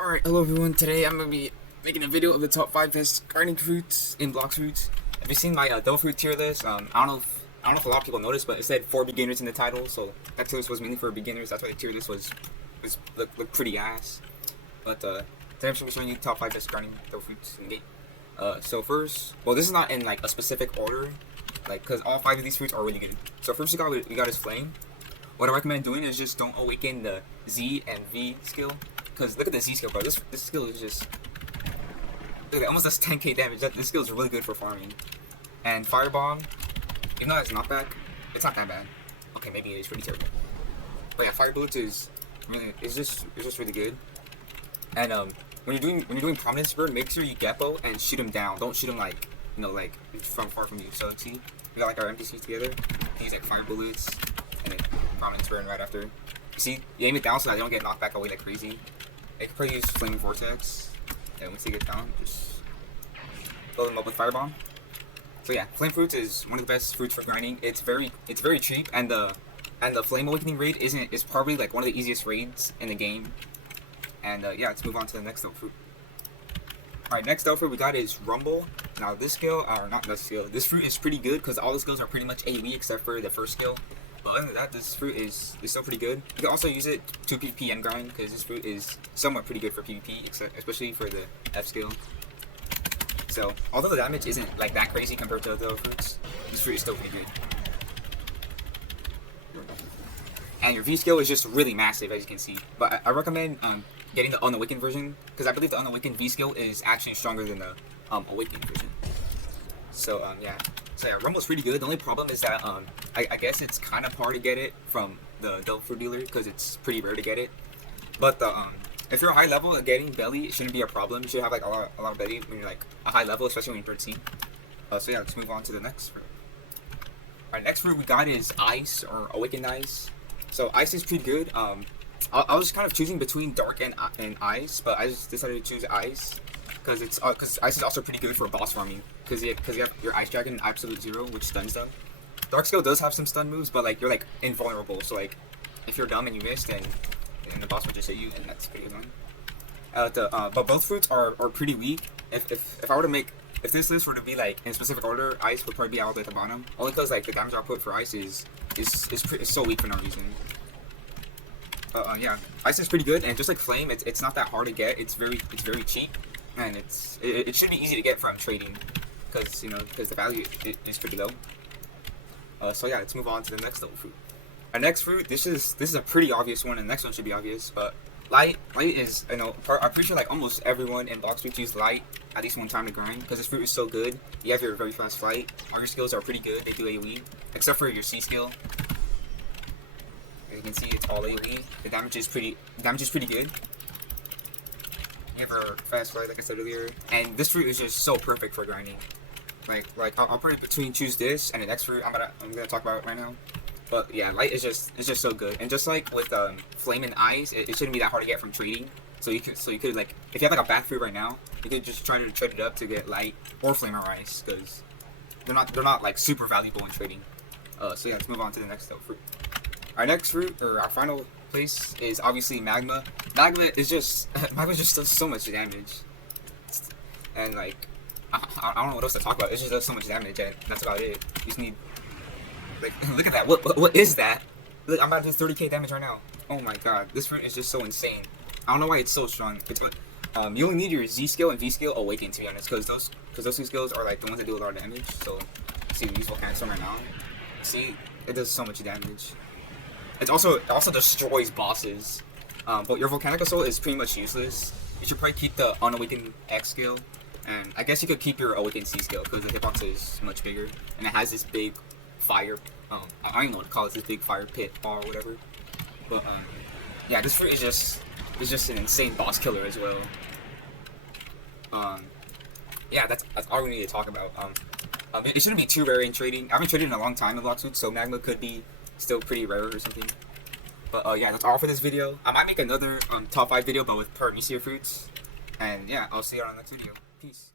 Alright, hello everyone. Today I'm going to be making a video of the top 5 best gardening fruits in Blox fruits. Have you seen my double fruit tier list? I don't know if a lot of people noticed, but it said for beginners in the title, so that tier list was mainly for beginners. That's why the tier list looked pretty ass. But today I'm just going to be showing you the top 5 best gardening double fruits in the game. So first, well, this is not in like a specific order, like because all 5 of these fruits are really good. So first we got is flame. What I recommend doing is just don't awaken the Z and V skill. Because look at the Z skill, bro. This skill is just... Look at that, almost does 10k damage. This skill is really good for farming. And Firebomb, even though it's knockback, it's not that bad. Okay, maybe it is pretty terrible. But yeah, Fire Bullets is just really good. And when you're doing Prominence Burn, make sure you Geppo and shoot him down. Don't shoot him like, you know, like from far from you. So let's see, we got like our NPCs together. He's like Fire Bullets and then Prominence Burn right after. You see, you aim it down so that they don't get knocked back away like crazy. I could probably use Flaming Vortex, and once they get down, just fill them up with Firebomb. So yeah, Flame Fruits is one of the best fruits for grinding. It's very cheap, and the Flame Awakening raid is probably like one of the easiest raids in the game. And yeah, let's move on to the next Stealth Fruit. Alright, next Stealth Fruit we got is Rumble. Now this skill, or not this skill, this fruit is pretty good because all the skills are pretty much AoE except for the first skill. But other than that, this fruit is still pretty good. You can also use it to PvP and grind because this fruit is somewhat pretty good for PvP, especially for the F skill. So, although the damage isn't like that crazy compared to other fruits, this fruit is still pretty good. And your V skill is just really massive, as you can see. But I recommend getting the Unawakened version because I believe the Unawakened V skill is actually stronger than the Awakened version. So yeah. So yeah, Rumble's pretty good. The only problem is that I guess it's kind of hard to get it from the Double Fruit dealer because it's pretty rare to get it. But the if you're a high level, getting belly it shouldn't be a problem. You should have like a lot of belly when you're like a high level, especially when you're 13. So yeah, let's move on to the next fruit. Our next fruit we got is Ice or Awakened Ice. So Ice is pretty good. I was kind of choosing between Dark and Ice, but I just decided to choose Ice. Because Ice is also pretty good for boss farming. Because you have your Ice Dragon and Absolute Zero, which stuns them. Dark skill does have some stun moves, but like you're like invulnerable. So like if you're dumb and you miss, then the boss will just hit you, and that's pretty annoying. But both fruits are pretty weak. If I were to make this list were to be like in specific order, Ice would probably be all the way at the bottom. Only because like the damage output for Ice is so weak for no reason. Yeah, Ice is pretty good, and just like Flame, it's not that hard to get. It's very cheap. And it should be easy to get from trading, because the value is pretty low. So yeah, let's move on to the next level fruit. Our next fruit, this is a pretty obvious one, and the next one should be obvious. But light is I'm pretty sure like almost everyone in Blox fruits use light at least one time to grind because this fruit is so good. You have your very fast flight. All your skills are pretty good. They do AoE except for your C skill. As you can see, it's all AoE. The damage is pretty good. You have a fast flight, like I said earlier, and this fruit is just so perfect for grinding. Like I'll put it between choose this and the next fruit I'm gonna talk about right now. But yeah, light is just so good, and just like with Flame and Ice, it shouldn't be that hard to get from trading. So you could like if you have like a bad fruit right now, you could just try to trade it up to get light or Flame or Ice because they're not like super valuable in trading. So yeah, let's move on to the next fruit. Our next fruit, or our final place, is obviously Magma. Magma just does so much damage, and like I don't know what else to talk about. It just does so much damage, and that's about it. You just need like look at that. What is that? Look, I'm about to do 30k damage right now. Oh my god, this fruit is just so insane. I don't know why it's so strong. You only need your Z skill and V skill awakened, to be honest, because those two skills are like the ones that do a lot of damage. So see, we use Volcanic Storm right now. See, it does so much damage. It also destroys bosses. But your Volcanic Assault is pretty much useless. You should probably keep the Unawakened X skill, and I guess you could keep your Awakened C skill because the hitbox is much bigger, and it has this big fire. I don't even know what to call it. This big fire pit ball or whatever. But yeah, this fruit is just an insane boss killer as well. Yeah, that's all we need to talk about. It shouldn't be too rare in trading. I haven't traded in a long time in Blox fruits, so Magma could be still pretty rare or something. But yeah, that's all for this video. I might make another top 5 video, but with Paramecia fruits. And yeah, I'll see you on the next video. Peace.